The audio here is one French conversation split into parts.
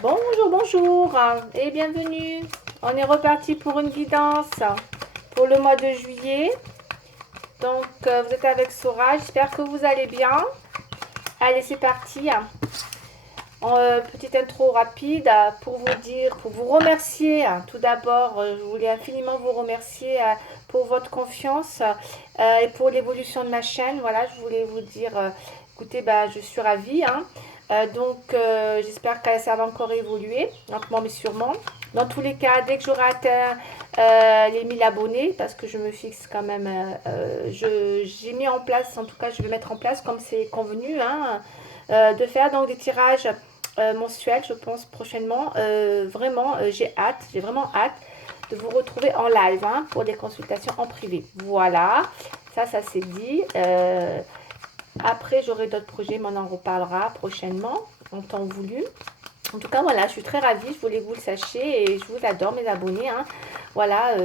Bonjour, bonjour et bienvenue. On est reparti pour une guidance pour le mois de juillet. Donc, vous êtes avec Sora. J'espère que vous allez bien. Allez, c'est parti. Petite intro rapide pour vous dire, pour vous remercier. Tout d'abord, je voulais infiniment vous remercier pour votre confiance et pour l'évolution de ma chaîne. Voilà, je voulais vous dire, écoutez, bah, je suis ravie. J'espère que ça va encore évoluer, lentement mais sûrement. Dans tous les cas, dès que j'aurai atteint les 1000 abonnés, parce que je me fixe quand même, j'ai mis en place, en tout cas je vais mettre en place comme c'est convenu, hein, de faire donc des tirages mensuels, je pense prochainement. Vraiment, j'ai vraiment hâte de vous retrouver en live hein, pour des consultations en privé. Voilà, ça c'est dit. Après, j'aurai d'autres projets, mais on en reparlera prochainement, en temps voulu. En tout cas, voilà, je suis très ravie, je voulais que vous le sachiez et je vous adore, mes abonnés. Hein. Voilà,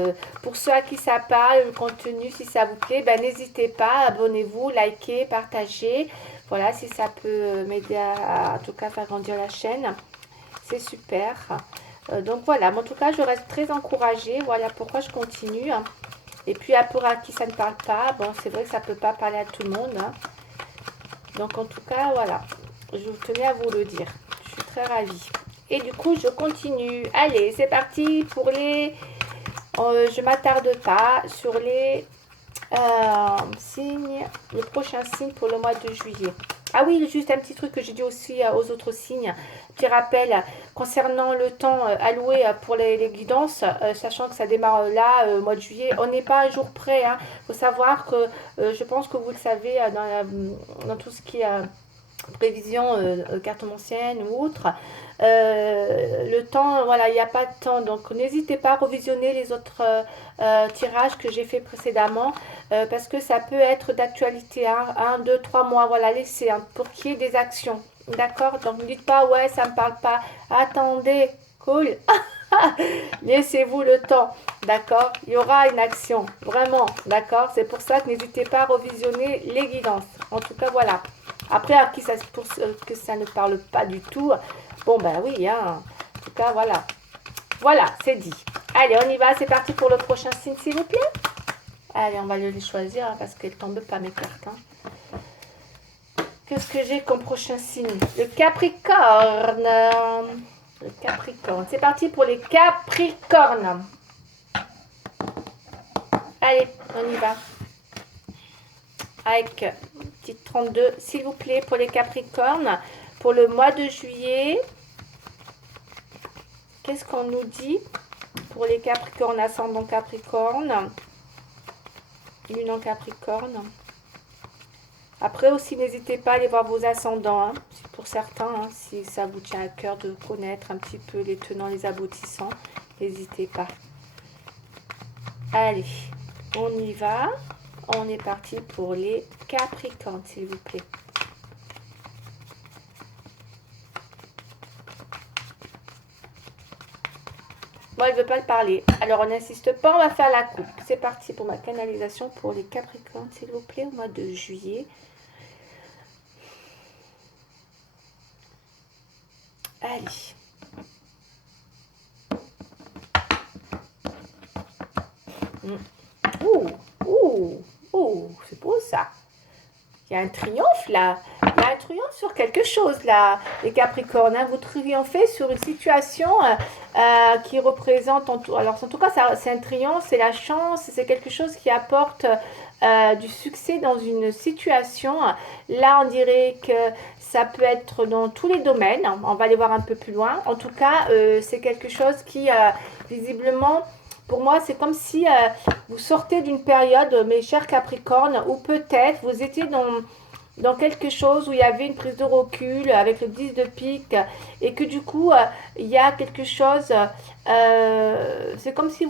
pour ceux à qui ça parle, le contenu, si ça vous plaît, ben, n'hésitez pas, abonnez-vous, likez, partagez. Voilà, si ça peut m'aider à, en tout cas, faire grandir la chaîne, c'est super. Donc voilà, mais en tout cas, je reste très encouragée. Voilà pourquoi je continue. Hein. Et puis, pour à qui ça ne parle pas, bon, c'est vrai que ça ne peut pas parler à tout le monde. Hein. Donc en tout cas, voilà, je tenais à vous le dire. Je suis très ravie. Et du coup, je continue. Allez, c'est parti pour les... je m'attarde pas sur les signes, le prochain signe pour le mois de juillet. Ah oui, juste un petit truc que j'ai dit aussi aux autres signes. Petit rappel concernant le temps alloué pour les guidances, sachant que ça démarre là, mois de juillet. On n'est pas un jour près. Il faut savoir que je pense que vous le savez dans tout ce qui est prévision cartomancienne ou autre. Le temps, voilà, il n'y a pas de temps. Donc n'hésitez pas à revisionner les autres tirages que j'ai fait précédemment parce que ça peut être d'actualité. Hein, 1, 2, 3 mois, voilà, laissez hein, pour qu'il y ait des actions. D'accord. Donc ne dites pas, ouais, ça ne me parle pas. Attendez, cool. Laissez-vous le temps, d'accord. Il y aura une action, vraiment, d'accord. C'est pour ça que n'hésitez pas à revisionner les guidances. En tout cas, voilà. Après, à qui ça, pour que ça ne parle pas du tout, bon, ben oui, hein. En tout cas, voilà. Voilà, c'est dit. Allez, on y va, c'est parti pour le prochain signe, s'il vous plaît. Allez, on va les choisir hein, parce qu'elles ne tombent pas mes cartes. Hein. Qu'est-ce que j'ai comme prochain signe? Le Capricorne. Le Capricorne. C'est parti pour les Capricornes. Allez, on y va. Avec petite 32, s'il vous plaît, pour les Capricornes. Pour le mois de juillet, qu'est-ce qu'on nous dit pour les Capricornes, ascendant Capricorne, lune en Capricorne. Après aussi, n'hésitez pas à aller voir vos ascendants, hein, pour certains, hein, si ça vous tient à cœur de connaître un petit peu les tenants, les aboutissants, n'hésitez pas. Allez, on y va. On est parti pour les Capricornes, s'il vous plaît. Bon, elle ne veut pas le parler. Alors, on n'insiste pas, on va faire la coupe. C'est parti pour ma canalisation pour les Capricornes, s'il vous plaît, au mois de juillet. Allez. Ouh, ouh, ouh, c'est beau ça. Il y a un triomphe là. Il y a un triomphe sur quelque chose là, les Capricornes. Hein. Vous triomphez sur une situation qui représente, alors en tout cas, c'est un triomphe, c'est la chance, c'est quelque chose qui apporte du succès dans une situation. Là, on dirait que ça peut être dans tous les domaines. On va aller voir un peu plus loin. En tout cas, c'est quelque chose qui, visiblement, pour moi, c'est comme si vous sortez d'une période, mes chers Capricornes, où peut-être vous étiez dans quelque chose où il y avait une prise de recul avec le 10 de pique et que du coup, il y a quelque chose, c'est comme si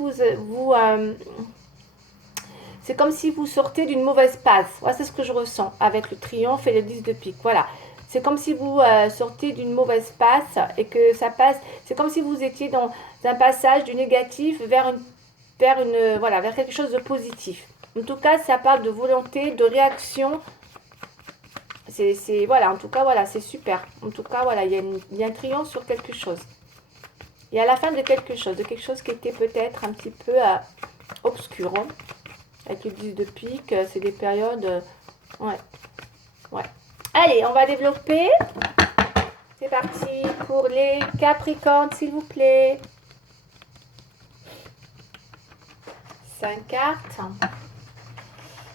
c'est comme si vous sortez d'une mauvaise passe. Voilà, c'est ce que je ressens avec le triomphe et le 10 de pique. Voilà. C'est comme si vous sortez d'une mauvaise passe et que ça passe. C'est comme si vous étiez dans un passage du négatif voilà, vers quelque chose de positif. En tout cas, ça parle de volonté, de réaction. Voilà, en tout cas, voilà, c'est super. En tout cas, voilà, il y a un triomphe sur quelque chose. Et à la fin de quelque chose qui était peut-être un petit peu obscur. Hein. Avec le 10 de pique, c'est des périodes... ouais, ouais. Allez, on va développer. C'est parti pour les Capricornes, s'il vous plaît. 5 cartes.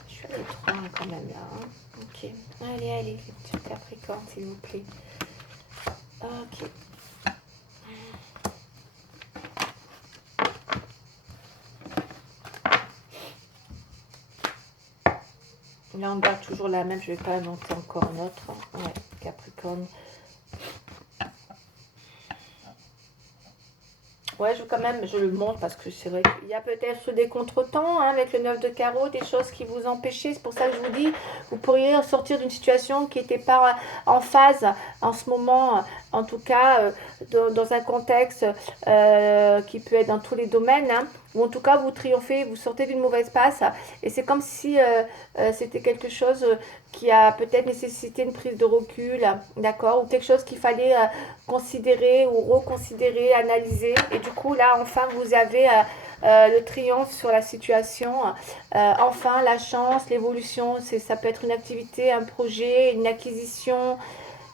Je suis allée 3 quand même là. Hein. Ok. Allez, les petits Capricornes, s'il vous plaît. Ok. Là, on garde toujours la même. Je ne vais pas inventer encore une autre. Ouais, Capricorne. Ouais, je le montre parce que c'est vrai qu'il y a peut-être des contretemps hein, avec le 9 de carreau, des choses qui vous empêchaient. C'est pour ça que je vous dis, vous pourriez sortir d'une situation qui n'était pas en phase en ce moment, en tout cas dans un contexte qui peut être dans tous les domaines. Hein, ou en tout cas, vous triomphez, vous sortez d'une mauvaise passe. Et c'est comme si c'était quelque chose qui a peut-être nécessité une prise de recul, d'accord, ou quelque chose qu'il fallait considérer ou reconsidérer, analyser. Et du coup, là, enfin, vous avez le triomphe sur la situation. Enfin, la chance, l'évolution, ça peut être une activité, un projet, une acquisition.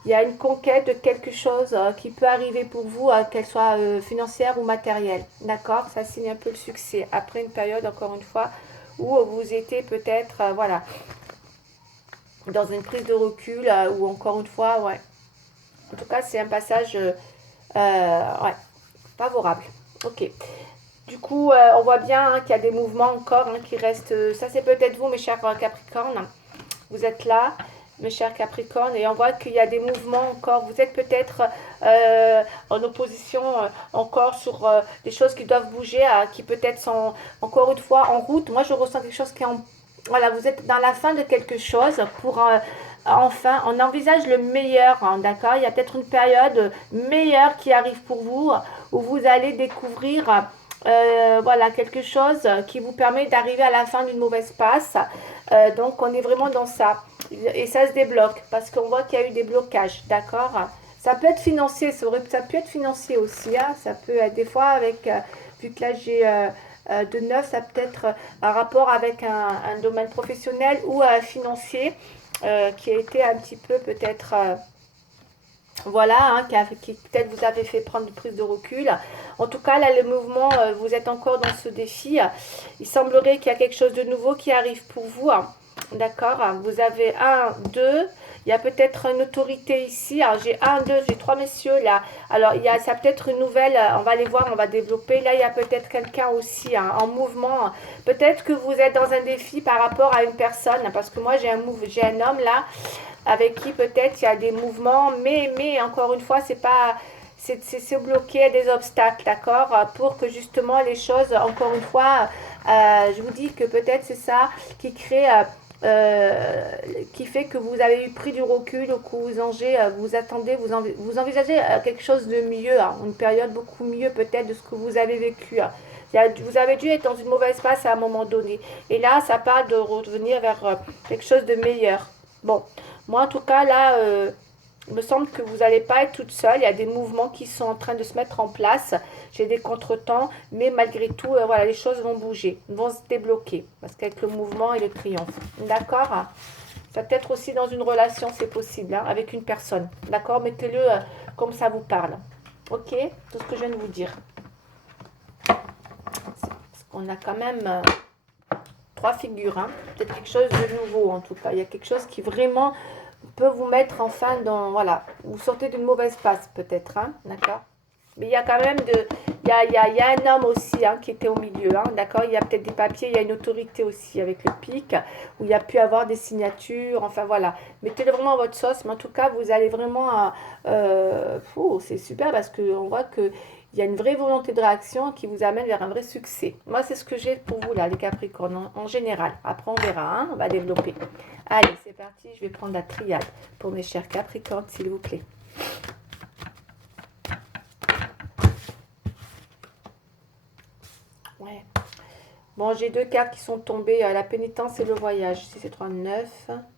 Il y a une conquête de quelque chose qui peut arriver pour vous, qu'elle soit financière ou matérielle. D'accord. Ça signe un peu le succès. Après une période, encore une fois, où vous étiez peut-être, voilà, dans une prise de recul, ou encore une fois, ouais. En tout cas, c'est un passage ouais, favorable. Ok. Du coup, on voit bien hein, qu'il y a des mouvements encore hein, qui restent. Ça, c'est peut-être vous, mes chers Capricornes. Vous êtes là, mes chers Capricornes, et on voit qu'il y a des mouvements encore. Vous êtes peut-être en opposition encore sur des choses qui doivent bouger, qui peut-être sont encore une fois en route. Moi, je ressens quelque chose qui est en... Voilà, vous êtes dans la fin de quelque chose pour... enfin, on envisage le meilleur, hein, d'accord. Il y a peut-être une période meilleure qui arrive pour vous, où vous allez découvrir voilà, quelque chose qui vous permet d'arriver à la fin d'une mauvaise passe. Donc, on est vraiment dans ça. Et ça se débloque parce qu'on voit qu'il y a eu des blocages, d'accord. Ça peut être financier, ça peut être financier aussi. Hein, ça peut être des fois avec, vu que là j'ai de neuf, ça peut être un rapport avec un domaine professionnel ou financier qui a été un petit peu peut-être... voilà, hein, qui peut-être vous avez fait prendre une prise de recul. En tout cas, là, le mouvement, vous êtes encore dans ce défi. Il semblerait qu'il y a quelque chose de nouveau qui arrive pour vous. D'accord. Vous avez un, deux. Il y a peut-être une autorité ici. Alors, j'ai un, deux, j'ai trois messieurs là. Alors, ça peut-être une nouvelle. On va les voir, on va développer. Là, il y a peut-être quelqu'un aussi hein, en mouvement. Peut-être que vous êtes dans un défi par rapport à une personne. Parce que moi, j'ai un homme là avec qui peut-être il y a des mouvements, mais encore une fois, c'est pas, c'est bloqué des obstacles, d'accord, pour que justement les choses, encore une fois, je vous dis que peut-être c'est ça qui crée, qui fait que vous avez eu pris du recul, ou que vous attendez, vous envisagez quelque chose de mieux, hein, une période beaucoup mieux peut-être de ce que vous avez vécu. Hein. Vous avez dû être dans une mauvaise passe à un moment donné. Et là, ça part de revenir vers quelque chose de meilleur. Bon, moi, en tout cas, là, il me semble que vous n'allez pas être toute seule. Il y a des mouvements qui sont en train de se mettre en place. J'ai des contretemps, mais malgré tout, voilà, les choses vont bouger, vont se débloquer. Parce qu'avec le mouvement et le triomphe. D'accord. Ça peut être aussi dans une relation, c'est possible, hein, avec une personne. D'accord. Mettez-le comme ça vous parle. Ok. Tout ce que je viens de vous dire. Parce qu'on a quand même... trois figures, hein. Peut-être quelque chose de nouveau en tout cas. Il y a quelque chose qui vraiment peut vous mettre enfin dans... Voilà, vous sortez d'une mauvaise passe peut-être, hein, d'accord. Mais il y a quand même de... Il y a un homme aussi hein, qui était au milieu, hein, d'accord. Il y a peut-être des papiers, il y a une autorité aussi avec le pic, où il y a pu avoir des signatures, enfin voilà. Mettez-le vraiment à votre sauce, mais en tout cas, vous allez vraiment... c'est super parce qu'on voit que il y a une vraie volonté de réaction qui vous amène vers un vrai succès. Moi, c'est ce que j'ai pour vous, là, les Capricornes, en général. Après, on verra, hein, on va développer. Allez, c'est parti, je vais prendre la triade pour mes chers Capricornes, s'il vous plaît. Ouais. Bon, j'ai deux cartes qui sont tombées, la pénitence et le voyage. Si c'est 3, 9,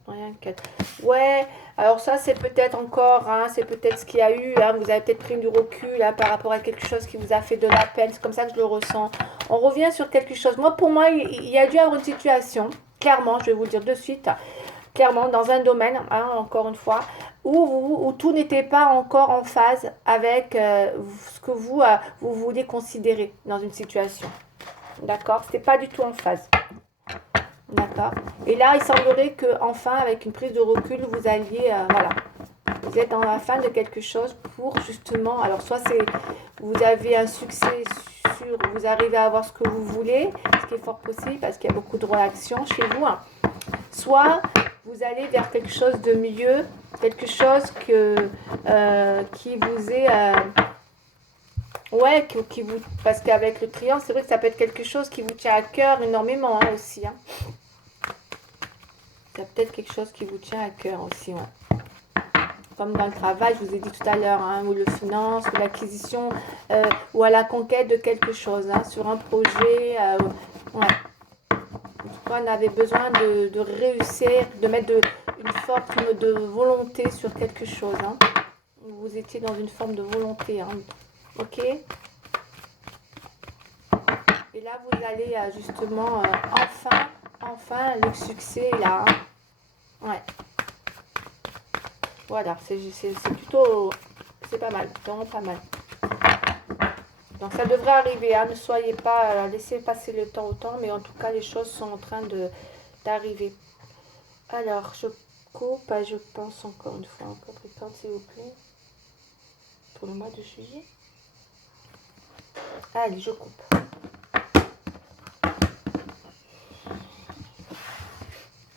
rien, 4. Ouais, alors ça c'est peut-être encore, hein, c'est peut-être ce qu'il y a eu, hein, vous avez peut-être pris du recul hein, par rapport à quelque chose qui vous a fait de la peine, c'est comme ça que je le ressens. On revient sur quelque chose. Moi, pour moi, il y a dû avoir une situation, clairement, je vais vous le dire de suite, clairement, dans un domaine, hein, encore une fois, où tout n'était pas encore en phase avec ce que vous voulez considérer dans une situation. D'accord? C'était pas du tout en phase. D'accord. Et là, il semblerait que enfin, avec une prise de recul, vous alliez, voilà, vous êtes dans la fin de quelque chose pour justement, alors soit c'est, vous avez un succès sur, vous arrivez à avoir ce que vous voulez, ce qui est fort possible parce qu'il y a beaucoup de réactions chez vous, hein. Soit vous allez vers quelque chose de mieux, quelque chose qui vous est, ouais, qui vous, parce qu'avec le triangle, c'est vrai que ça peut être quelque chose qui vous tient à cœur énormément hein, aussi, hein. Il y a peut-être quelque chose qui vous tient à cœur aussi, ouais. Comme dans le travail, je vous ai dit tout à l'heure, hein, ou le finance, ou l'acquisition, ou à la conquête de quelque chose, hein, sur un projet. Ouais. En tout cas, on avait besoin de réussir, de mettre une forme de volonté sur quelque chose. Hein. Vous étiez dans une forme de volonté. Hein. Ok. Et là, vous allez justement, enfin, le succès est là. Hein. Ouais. Voilà, c'est plutôt, c'est pas mal, vraiment pas mal. Donc ça devrait arriver, hein, ne soyez pas, laissez passer le temps au temps, mais en tout cas les choses sont en train d'arriver. Alors, je coupe, je pense encore une fois, en Capricorne s'il vous plaît, pour le mois de juillet. Allez, je coupe.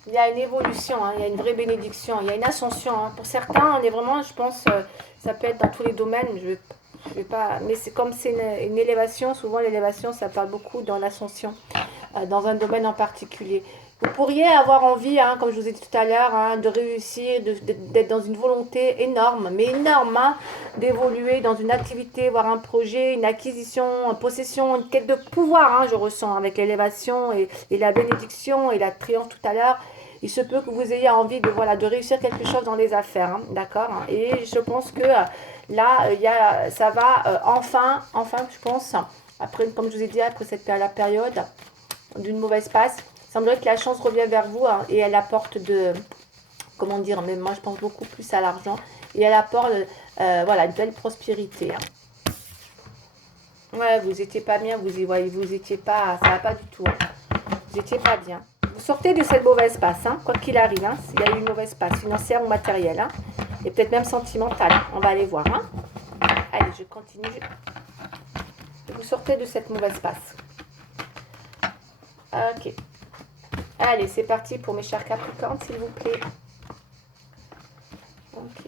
Il y a une évolution, hein, il y a une vraie bénédiction, il y a une ascension. Hein. Pour certains, on est vraiment, je pense, ça peut être dans tous les domaines, je vais pas, mais c'est comme c'est une élévation, souvent l'élévation, ça parle beaucoup dans l'ascension, dans un domaine en particulier. Vous pourriez avoir envie, hein, comme je vous ai dit tout à l'heure, hein, de réussir, d'être dans une volonté énorme, mais énorme, hein, d'évoluer dans une activité, voire un projet, une acquisition, une possession, une quête de pouvoir, hein, je ressens, avec l'élévation et la bénédiction et la triomphe tout à l'heure. Il se peut que vous ayez envie de, voilà, de réussir quelque chose dans les affaires, hein, d'accord. Et je pense que là, ça va enfin, je pense, après, comme je vous ai dit, après la période d'une mauvaise passe, il semblerait que la chance revient vers vous hein, et elle apporte comment dire, mais moi je pense beaucoup plus à l'argent et elle apporte, voilà, une belle prospérité. Hein. Ouais, vous étiez pas bien, vous étiez pas, ça va pas du tout. Hein. Vous étiez pas bien. Vous sortez de cette mauvaise passe, hein, quoi qu'il arrive. Hein, s'il y a eu une mauvaise passe financière ou matérielle, hein, et peut-être même sentimentale. Hein, on va aller voir. Hein. Allez, je continue. Vous sortez de cette mauvaise passe. Ok. Allez, c'est parti pour mes chers Capricornes, s'il vous plaît. Ok.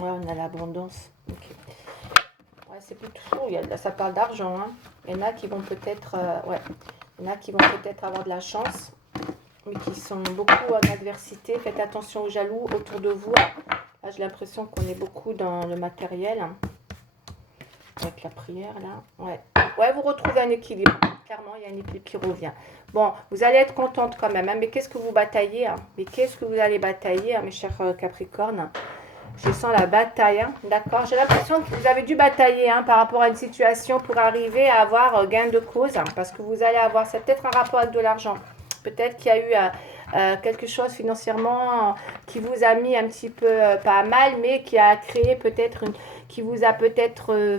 Ouais, on a l'abondance. Ok. Ouais, c'est plutôt fou. Ça parle d'argent. Hein. Il y en a qui vont peut-être, ouais. Il y en a qui vont peut-être avoir de la chance, mais qui sont beaucoup en adversité. Faites attention aux jaloux autour de vous. Là, j'ai l'impression qu'on est beaucoup dans le matériel. Avec la prière, là. Ouais. Ouais, vous retrouvez un équilibre. Clairement, il y a un équilibre qui revient. Bon, vous allez être contente quand même. Hein, mais qu'est-ce que vous bataillez hein. Mais qu'est-ce que vous allez batailler, hein, mes chers Capricornes. Je sens la bataille. Hein, d'accord. J'ai l'impression que vous avez dû batailler hein, par rapport à une situation pour arriver à avoir gain de cause. Hein, parce que vous allez avoir, c'est peut-être un rapport avec de l'argent. Peut-être qu'il y a eu quelque chose financièrement qui vous a mis un petit peu, pas mal, mais qui a créé peut-être, qui vous a peut-être,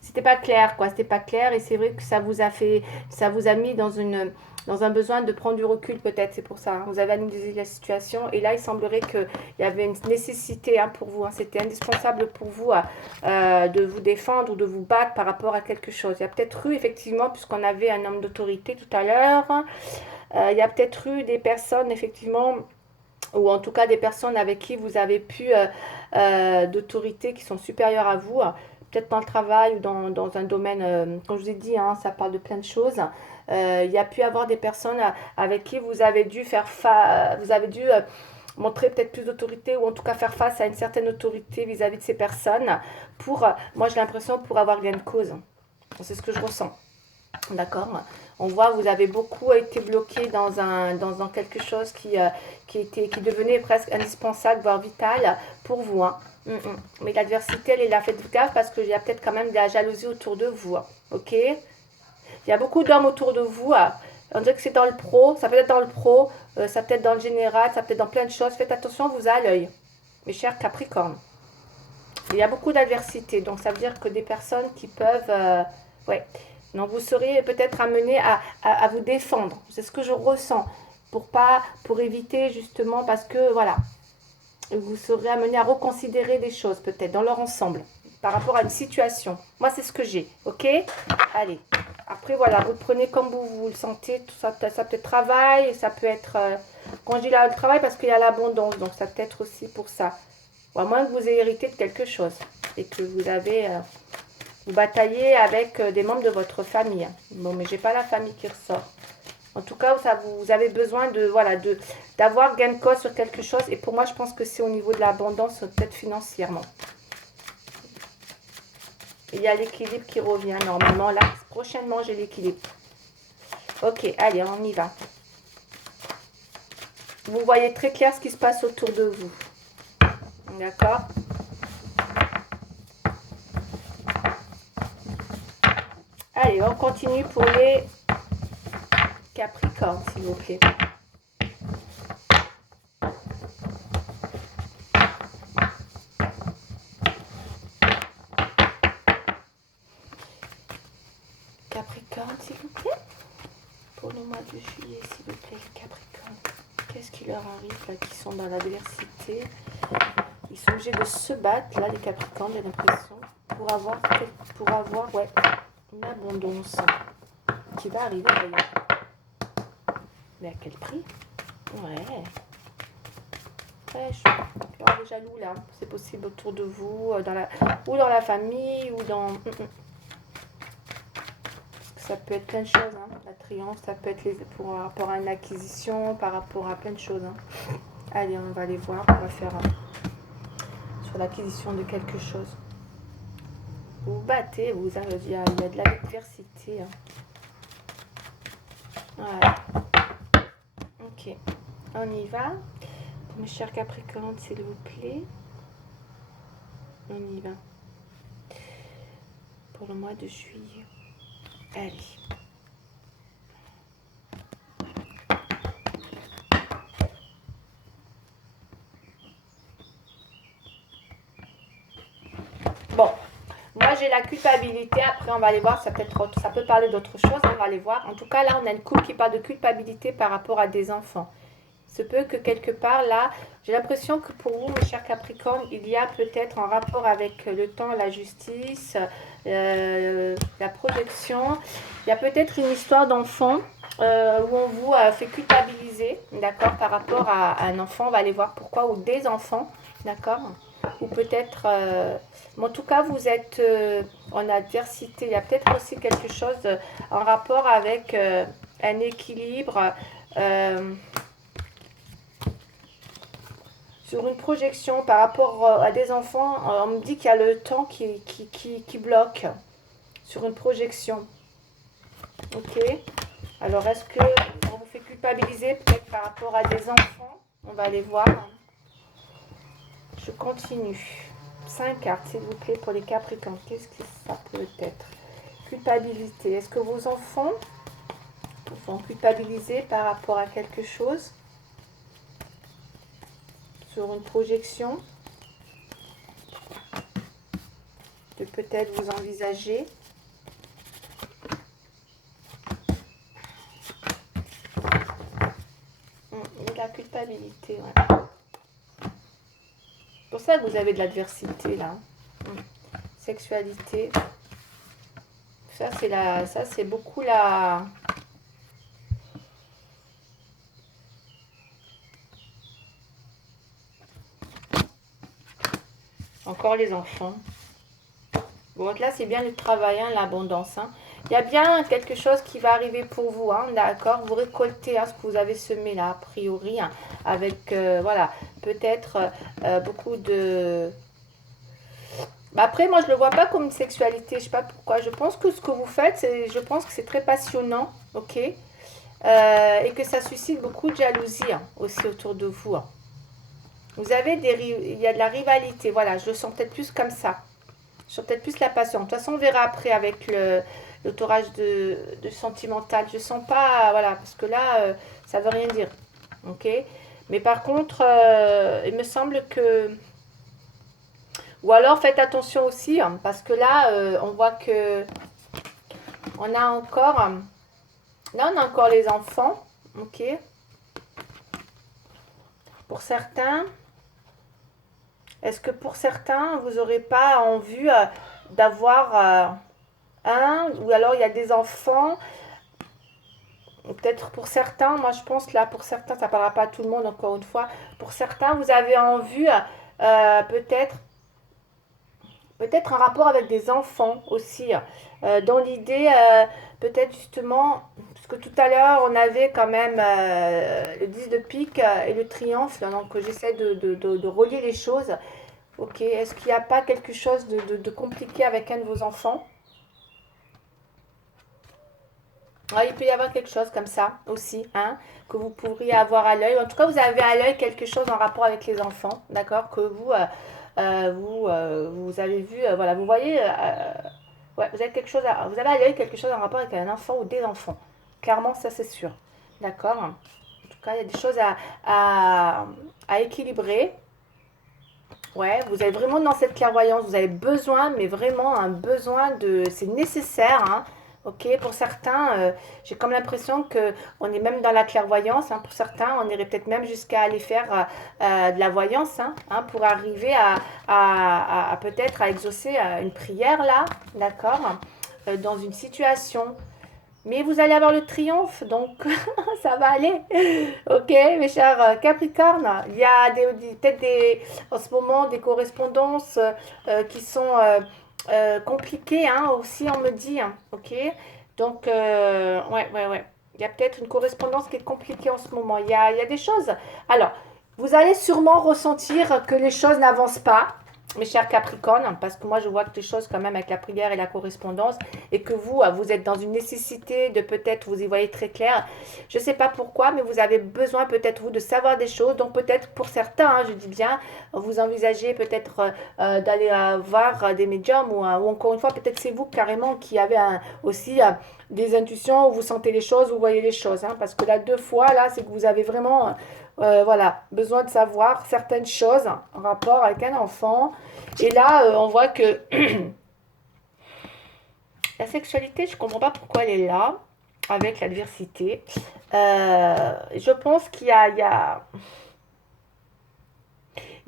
c'était pas clair, quoi, c'était pas clair, et c'est vrai que ça vous a mis dans un besoin de prendre du recul peut-être, c'est pour ça, hein. Vous avez analysé la situation, et là il semblerait qu'il y avait une nécessité hein, pour vous, hein, c'était indispensable pour vous de vous défendre ou de vous battre par rapport à quelque chose. Il y a peut-être eu effectivement, puisqu'on avait un homme d'autorité tout à l'heure, il y a peut-être eu des personnes effectivement, ou en tout cas des personnes avec qui vous avez pu d'autorité qui sont supérieures à vous, peut-être dans le travail ou dans un domaine, comme je vous ai dit, hein, ça parle de plein de choses. Il y a pu avoir des personnes avec qui vous avez dû montrer peut-être plus d'autorité ou en tout cas faire face à une certaine autorité vis-à-vis de ces personnes pour, moi j'ai l'impression, pour avoir gain de cause. C'est ce que je ressens. D'accord. On voit, vous avez beaucoup été bloqué dans quelque chose qui devenait presque indispensable, voire vital pour vous. Hein. Mais l'adversité, elle est là. Faites gaffe parce qu'il y a peut-être quand même de la jalousie autour de vous. Hein. Ok? Il y a beaucoup d'hommes autour de vous. On dirait que c'est dans le pro. Ça peut être dans le pro. Ça peut être dans le général. Ça peut être dans plein de choses. Faites attention, vous avez à l'œil. Mes chers Capricornes. Il y a beaucoup d'adversité. Donc, ça veut dire que des personnes qui peuvent... ouais. Donc, vous seriez peut-être amené à vous défendre. C'est ce que je ressens. Pour éviter justement, parce que, voilà, vous serez amené à reconsidérer des choses peut-être dans leur ensemble par rapport à une situation. Moi, c'est ce que j'ai, ok? Allez. Après, voilà, vous prenez comme vous le sentez. Tout ça peut être travail, ça peut être... quand je dis là, le travail, parce qu'il y a l'abondance, donc ça peut être aussi pour ça. Ou à moins que vous ayez hérité de quelque chose et que vous avez... vous bataillez avec des membres de votre famille. Bon, mais j'ai pas la famille qui ressort. En tout cas, vous avez besoin d'avoir gain de cause sur quelque chose. Et pour moi, je pense que c'est au niveau de l'abondance, peut-être financièrement. Il y a l'équilibre qui revient normalement. Là, prochainement, j'ai l'équilibre. Ok, allez, on y va. Vous voyez très clair ce qui se passe autour de vous. D'accord? Allez, on continue pour les Capricornes, s'il vous plaît. Capricorne, s'il vous plaît. Pour le mois de juillet, s'il vous plaît, les Capricornes. Qu'est-ce qui leur arrive, là, qui sont dans l'adversité? Ils sont obligés de se battre, là, les Capricornes, j'ai l'impression, pour avoir ouais, une abondance qui va arriver, d'ailleurs. Mais à quel prix? Ouais. Ouais, je peux avoir des jaloux, là. C'est possible autour de vous, ou dans la famille, ou dans... Ça peut être plein de choses, hein. La triomphe, ça peut être par rapport à une acquisition, par rapport à plein de choses. Hein. Allez, on va aller voir, on va faire sur l'acquisition de quelque chose. Vous vous battez, il y a de l'adversité. Hein. Voilà. Ok, on y va. Mes chers Capricornes, s'il vous plaît. On y va. Pour le mois de juillet. Allez. Bon, moi j'ai la culpabilité. Après, on va aller voir. Ça peut parler d'autre chose. On va aller voir. En tout cas, là, on a une couple qui parle de culpabilité par rapport à des enfants. Il se peut que quelque part, là, j'ai l'impression que pour vous, mes chers Capricornes, il y a peut-être en rapport avec le temps, la justice, la protection. Il y a peut-être une histoire d'enfant où on vous fait culpabiliser, d'accord, par rapport à un enfant. On va aller voir pourquoi, ou des enfants, d'accord. Ou peut-être, en tout cas, vous êtes en adversité. Il y a peut-être aussi quelque chose en rapport avec un équilibre. Sur une projection par rapport à des enfants, on me dit qu'il y a le temps qui bloque sur une projection. Ok. Alors, est-ce que on vous fait culpabiliser peut-être par rapport à des enfants? On va aller voir. Je continue. 5 cartes, s'il vous plaît, pour les Capricornes. Qu'est-ce que ça peut être? Culpabilité. Est-ce que vos enfants vous font culpabiliser par rapport à quelque chose? Sur une projection de peut-être vous envisager. De la culpabilité, ouais. C'est pour ça que vous avez de l'adversité là. Sexualité. Ça c'est beaucoup la... Encore les enfants. Bon, là, c'est bien le travail, hein, l'abondance. Hein. Il y a bien quelque chose qui va arriver pour vous, hein, d'accord? Vous récoltez hein, ce que vous avez semé là, a priori, hein, avec, voilà, peut-être beaucoup de... Bah après, moi, je le vois pas comme une sexualité. Je sais pas pourquoi. Je pense que ce que vous faites, je pense que c'est très passionnant, ok. Et que ça suscite beaucoup de jalousie hein, aussi autour de vous. Hein. Vous avez il y a de la rivalité. Voilà, je le sens peut-être plus comme ça. Je sens peut-être plus la passion. De toute façon, on verra après avec l'autorage de sentimental. Je sens pas, voilà, parce que là, ça veut rien dire, ok. Mais par contre, il me semble que ou alors faites attention aussi, hein, parce que là, on voit que on a encore, là on a encore les enfants, ok. Pour certains, est-ce que pour certains, vous n'aurez pas en vue d'avoir un, ou alors il y a des enfants, peut-être pour certains, moi je pense là pour certains, ça ne parlera pas à tout le monde encore une fois, pour certains, vous avez en vue peut-être peut-être un rapport avec des enfants aussi, dans l'idée, peut-être justement, parce que tout à l'heure, on avait quand même le 10 de pique et le triomphe, donc j'essaie de relier les choses. Ok, est-ce qu'il n'y a pas quelque chose de compliqué avec un de vos enfants? Ouais, il peut y avoir quelque chose comme ça aussi, hein, que vous pourriez avoir à l'œil. En tout cas, vous avez à l'œil quelque chose en rapport avec les enfants, d'accord, que vous avez vu, voilà, vous voyez, ouais, vous avez quelque chose vous avez à l'œil quelque chose en rapport avec un enfant ou des enfants. Clairement, ça c'est sûr, d'accord. En tout cas, il y a des choses à, à équilibrer. Ouais, vous êtes vraiment dans cette clairvoyance, vous avez besoin, mais vraiment un besoin de, c'est nécessaire, hein. Ok, pour certains, j'ai comme l'impression que on est même dans la clairvoyance. Hein. Pour certains, on irait peut-être même jusqu'à aller faire de la voyance, hein, pour arriver à peut-être à exaucer une prière là, d'accord, dans une situation. Mais vous allez avoir le triomphe, donc ça va aller. Ok, mes chers Capricornes, il y a peut-être en ce moment des correspondances qui sont compliquées hein, aussi, on me dit. Hein, ok, donc ouais, ouais, ouais. Il y a peut-être une correspondance qui est compliquée en ce moment. Il y a des choses. Alors, vous allez sûrement ressentir que les choses n'avancent pas. Mes chers Capricornes, parce que moi je vois que les choses quand même avec la prière et la correspondance, et que vous, vous êtes dans une nécessité de peut-être, vous y voyez très clair, je ne sais pas pourquoi, mais vous avez besoin peut-être vous de savoir des choses, donc peut-être pour certains, hein, je dis bien, vous envisagez peut-être d'aller voir des médiums, ou encore une fois, peut-être c'est vous carrément qui avez aussi des intuitions, où vous sentez les choses, vous voyez les choses, hein, parce que là, deux fois, là, c'est que vous avez vraiment... voilà, besoin de savoir certaines choses en rapport avec un enfant. Et là, on voit que la sexualité, je ne comprends pas pourquoi elle est là, avec l'adversité. Je pense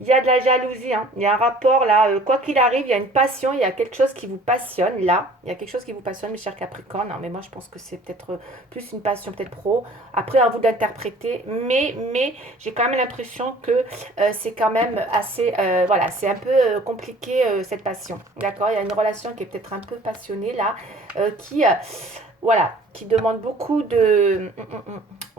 il y a de la jalousie, hein. Il y a un rapport là, quoi qu'il arrive, il y a une passion, il y a quelque chose qui vous passionne là. Il y a quelque chose qui vous passionne, mes chers Capricornes. Hein, mais moi, je pense que c'est peut-être plus une passion, peut-être pro. Après, à vous d'interpréter. Mais j'ai quand même l'impression que c'est quand même assez, voilà, c'est un peu compliqué cette passion. D'accord. Il y a une relation qui est peut-être un peu passionnée là, qui voilà, qui demande beaucoup de...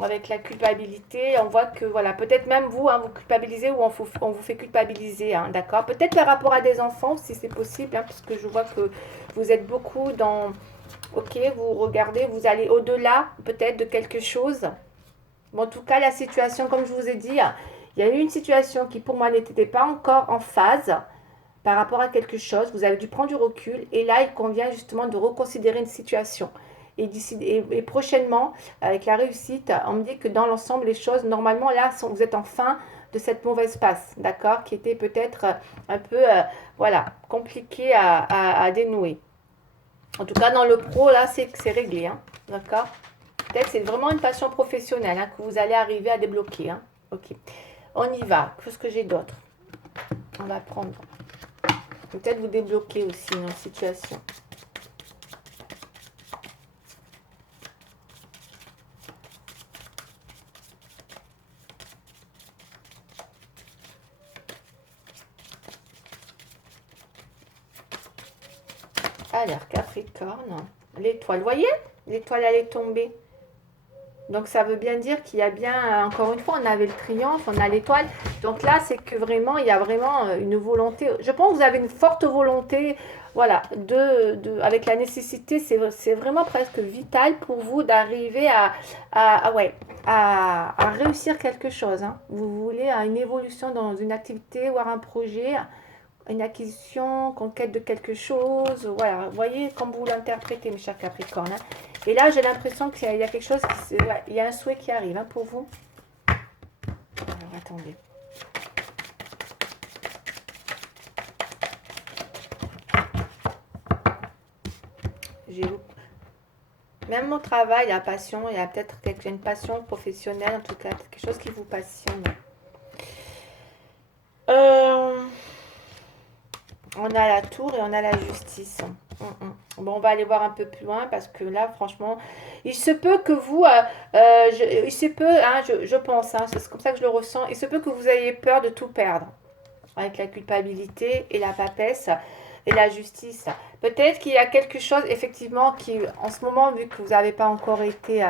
Avec la culpabilité, on voit que, voilà, peut-être même vous, hein, vous culpabilisez ou on vous fait culpabiliser, hein, d'accord. Peut-être par rapport à des enfants, si c'est possible, hein, puisque je vois que vous êtes beaucoup dans... Ok, vous regardez, vous allez au-delà peut-être de quelque chose. Mais en tout cas, la situation, comme je vous ai dit, il y a eu une situation qui pour moi n'était pas encore en phase par rapport à quelque chose. Vous avez dû prendre du recul et là, il convient justement de reconsidérer une situation. Et prochainement, avec la réussite, on me dit que dans l'ensemble, les choses, normalement, là, vous êtes en fin de cette mauvaise passe, d'accord, qui était peut-être un peu, voilà, compliqué à dénouer. En tout cas, dans le pro, là, c'est réglé, hein, d'accord. Peut-être c'est vraiment une passion professionnelle hein, que vous allez arriver à débloquer. Hein. Ok, on y va. Qu'est-ce que j'ai d'autre? On va prendre. Peut-être vous débloquer aussi une situation. Alors, Capricorne, l'étoile. Vous voyez? L'étoile, elle est tombée. Donc ça veut bien dire qu'il y a bien, encore une fois, on avait le triomphe, on a l'étoile. Donc là, c'est que vraiment, il y a vraiment une volonté. Je pense que vous avez une forte volonté, voilà, avec la nécessité, c'est vraiment presque vital pour vous d'arriver ouais, à réussir quelque chose, hein. Vous voulez une évolution dans une activité ou un projet, une acquisition, conquête de quelque chose. Voilà, vous voyez comme vous l'interprétez, mes chers Capricornes, hein. Et là, j'ai l'impression qu'il y a quelque chose, ouais, il y a un souhait qui arrive, hein, pour vous. Alors, attendez. Même au travail, la passion, il y a peut-être une passion professionnelle, en tout cas, quelque chose qui vous passionne. Euh, on a la tour et on a la justice. Bon, on va aller voir un peu plus loin parce que là, franchement, il se peut que vous, il se peut, hein, je pense, hein, c'est comme ça que je le ressens, il se peut que vous ayez peur de tout perdre avec la culpabilité et la papesse et la justice. Peut-être qu'il y a quelque chose, effectivement, qui, en ce moment, vu que vous n'avez pas encore été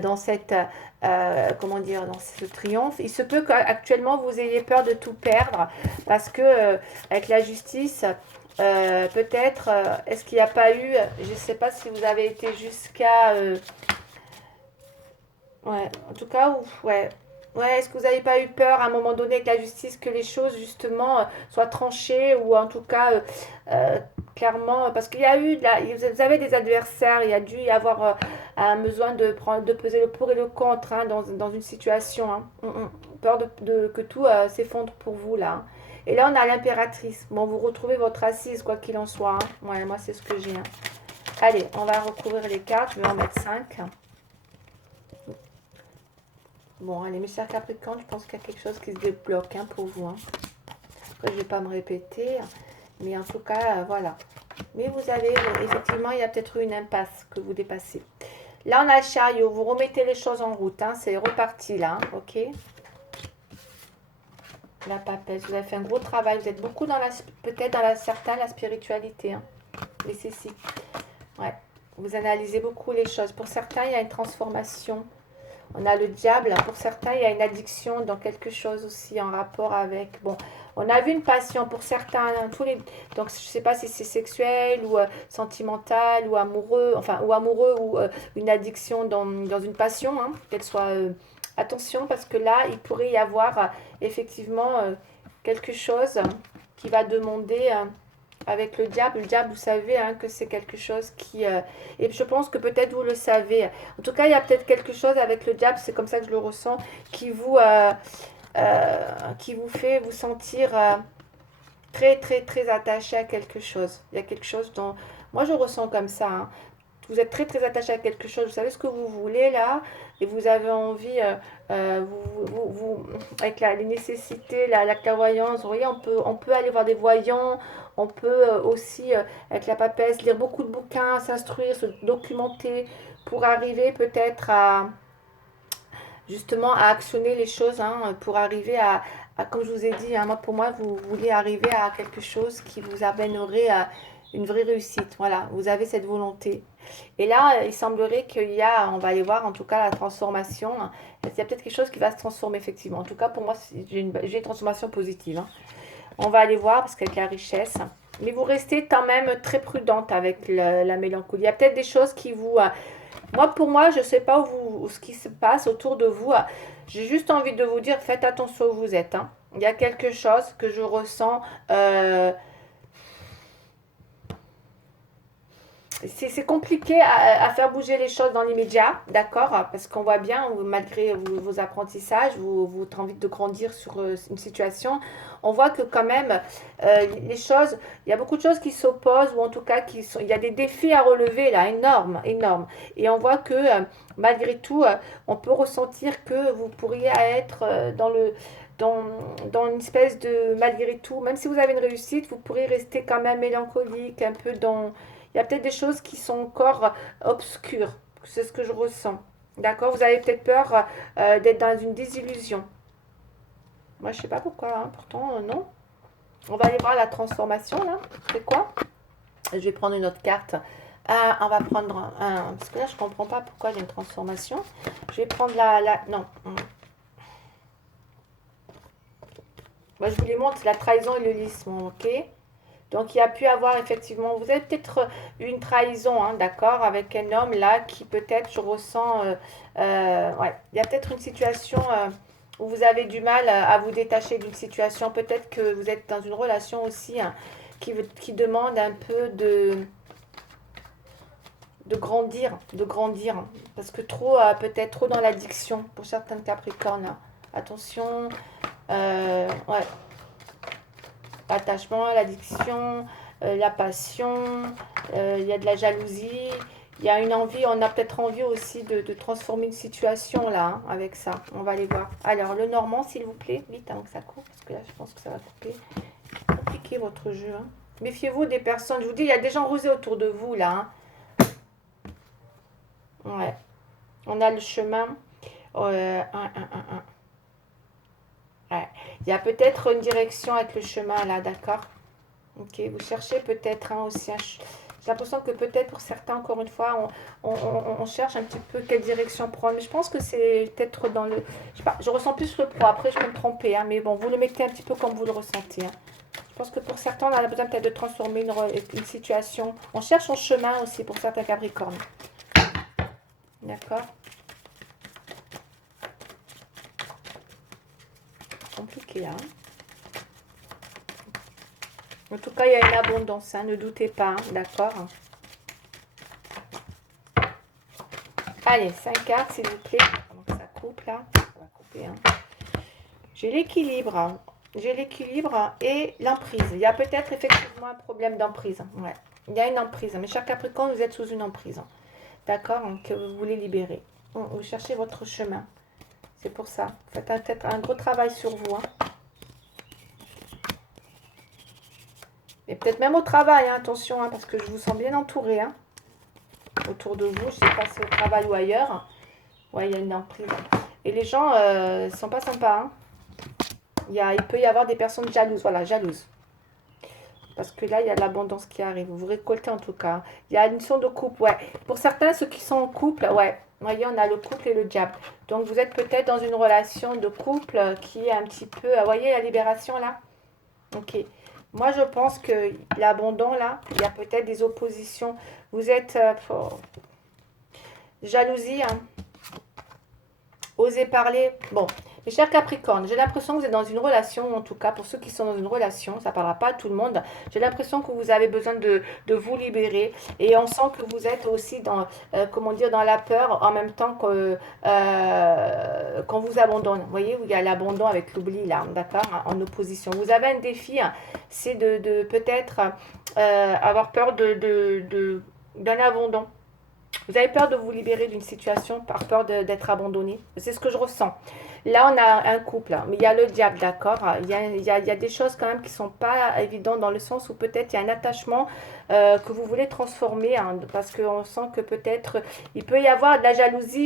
dans cette, comment dire, dans ce triomphe, il se peut qu'actuellement vous ayez peur de tout perdre parce que avec la justice, peut-être, est-ce qu'il n'y a pas eu, je ne sais pas si vous avez été jusqu'à, ouais, en tout cas, ouais. Ouais, est-ce que vous n'avez pas eu peur à un moment donné avec la justice que les choses justement soient tranchées ou en tout cas euh, clairement parce qu'il y a eu vous avez des adversaires, il y a dû y avoir un besoin de prendre de peser le pour et le contre, hein, dans une situation, hein. Peur que tout s'effondre pour vous là, hein. Et là on a l'impératrice. Bon, vous retrouvez votre assise quoi qu'il en soit, hein. Ouais, moi c'est ce que j'ai, hein. Allez, on va recouvrir les cartes, je vais en mettre 5. Bon, allez, mes chers Capricornes, je pense qu'il y a quelque chose qui se débloque, hein, pour vous, hein. Après, je ne vais pas me répéter, mais en tout cas, voilà. Mais vous avez, effectivement, il y a peut-être eu une impasse que vous dépassez. Là, on a le chariot. Vous remettez les choses en route, hein. C'est reparti, là, hein, ok. La papesse. Vous avez fait un gros travail. Vous êtes beaucoup dans peut-être dans la spiritualité, hein. Mais c'est si. Ouais. Vous analysez beaucoup les choses. Pour certains, il y a une transformation. On a le diable. Pour certains, il y a une addiction dans quelque chose aussi en rapport avec... Bon, on a vu une passion pour certains, hein, donc je ne sais pas si c'est sexuel ou sentimental ou amoureux, enfin, ou amoureux ou une addiction dans une passion, hein, qu'elle soit... attention, parce que là, il pourrait y avoir effectivement quelque chose qui va demander... avec le diable. Le diable, vous savez, hein, que c'est quelque chose qui... et je pense que peut-être vous le savez. En tout cas, il y a peut-être quelque chose avec le diable, c'est comme ça que je le ressens, qui vous fait vous sentir très, très, très attaché à quelque chose. Il y a quelque chose dont... Moi, je ressens comme ça, hein. Vous êtes très, très attaché à quelque chose. Vous savez ce que vous voulez, là. Et vous avez envie, avec les nécessités, la clairvoyance, vous voyez, on peut aller voir des voyants. On peut aussi, avec la papesse, lire beaucoup de bouquins, s'instruire, se documenter pour arriver peut-être à, justement, à actionner les choses, hein, pour arriver comme je vous ai dit, hein, moi, pour moi, vous voulez arriver à quelque chose qui vous amènerait à une vraie réussite. Voilà, vous avez cette volonté. Et là, il semblerait qu'il y a, on va aller voir en tout cas la transformation. Il y a peut-être quelque chose qui va se transformer effectivement. En tout cas, pour moi, j'ai une transformation positive, hein. On va aller voir parce qu'avec la richesse. Mais vous restez quand même très prudente avec la mélancolie. Il y a peut-être des choses qui vous... moi, pour moi, je ne sais pas ce qui se passe autour de vous. J'ai juste envie de vous dire, faites attention où vous êtes, hein. Il y a quelque chose que je ressens... c'est compliqué à faire bouger les choses dans l'immédiat, d'accord? Parce qu'on voit bien, malgré vos apprentissages, votre envie de grandir sur une situation, on voit que quand même, les choses, il y a beaucoup de choses qui s'opposent, ou en tout cas, il y a des défis à relever là, énormes, énormes. Et on voit que malgré tout, on peut ressentir que vous pourriez être dans, dans une espèce de, malgré tout, même si vous avez une réussite, vous pourriez rester quand même mélancolique, un peu dans... Il y a peut-être des choses qui sont encore obscures. C'est ce que je ressens. D'accord? Vous avez peut-être peur d'être dans une désillusion. Moi, je sais pas pourquoi, hein. Pourtant, non. On va aller voir la transformation, là. C'est quoi? Je vais prendre une autre carte Ah, on va prendre un... Parce que là, je comprends pas pourquoi il y a une transformation. Je vais prendre non. Moi, je vous les montre, la trahison et le lisme, ok? Donc, il y a pu avoir effectivement... Vous avez peut-être une trahison, hein, d'accord? Avec un homme, là, qui peut-être, je ressens... ouais, il y a peut-être une situation... où vous avez du mal à vous détacher d'une situation. Peut-être que vous êtes dans une relation aussi, hein, qui demande un peu de grandir, parce que trop, peut-être trop dans l'addiction pour certains Capricornes, hein. Attention, ouais, l'attachement, l'addiction, la passion, il y a de la jalousie, il y a une envie, on a peut-être envie aussi de transformer une situation là, hein, avec ça, on va aller voir. Alors, le Normand, s'il vous plaît, vite avant que ça coupe, parce que là, je pense que ça va couper. Compliqué votre jeu, hein. Méfiez-vous des personnes, je vous dis, il y a des gens rusés autour de vous là, hein. Ouais. On a le chemin. Ouais. Il y a peut-être une direction avec le chemin là, d'accord? Ok, vous cherchez peut-être, hein, aussi j'ai l'impression que peut-être pour certains, encore une fois, on cherche un petit peu quelle direction prendre. Mais je pense que c'est peut-être dans le... Je sais pas, je ressens plus le pro. Après, je peux me tromper, hein, mais bon, vous le mettez un petit peu comme vous le ressentez, hein. Je pense que pour certains, on a besoin peut-être de transformer une situation. On cherche un chemin aussi pour certains Capricornes. D'accord? Compliqué là, hein. En tout cas, il y a une abondance, hein, ne doutez pas, hein, d'accord? Allez, 5 cartes, s'il vous plaît. Pendant que ça coupe, là. Ça va couper, hein. J'ai l'équilibre. Hein. J'ai l'équilibre et l'emprise. Il y a peut-être effectivement un problème d'emprise. Ouais. Il y a une emprise. Mais cher Capricorne, vous êtes sous une emprise. D'accord? Que vous voulez libérer. Vous cherchez votre chemin. C'est pour ça. Vous faites peut-être un gros travail sur vous, hein. Et peut-être même au travail, hein, attention, hein, parce que je vous sens bien entouré, hein, autour de vous. Je ne sais pas si au travail ou ailleurs. Ouais, il y a une emprise. Et les gens ne sont pas sympas, hein. Il peut y avoir des personnes jalouses. Voilà, jalouses. Parce que là, il y a de l'abondance qui arrive. Vous récoltez en tout cas. Il y a une notion de couple, ouais. Pour certains, ceux qui sont en couple, ouais. Vous voyez, on a le couple et le diable. Donc, vous êtes peut-être dans une relation de couple qui est un petit peu... Vous voyez la libération là? Ok. Moi, je pense que l'abondant là, il y a peut-être des oppositions. Vous êtes... jalousie, hein. Osez parler. Bon, mes chers Capricornes, j'ai l'impression que vous êtes dans une relation, en tout cas pour ceux qui sont dans une relation, ça ne parlera pas à tout le monde. J'ai l'impression que vous avez besoin de vous libérer et on sent que vous êtes aussi dans, comment dire, dans la peur en même temps qu'on vous abandonne. Vous voyez, où il y a l'abandon avec l'oubli là, d'accord, hein, en opposition. Vous avez un défi, hein, c'est de peut-être avoir peur d'un abandon. Vous avez peur de vous libérer d'une situation par peur d'être abandonné. C'est ce que je ressens. Là, on a un couple, mais il y a le diable, d'accord? Il y a des choses quand même qui ne sont pas évidentes dans le sens où peut-être il y a un attachement que vous voulez transformer, hein, parce qu'on sent que peut-être il peut y avoir de la jalousie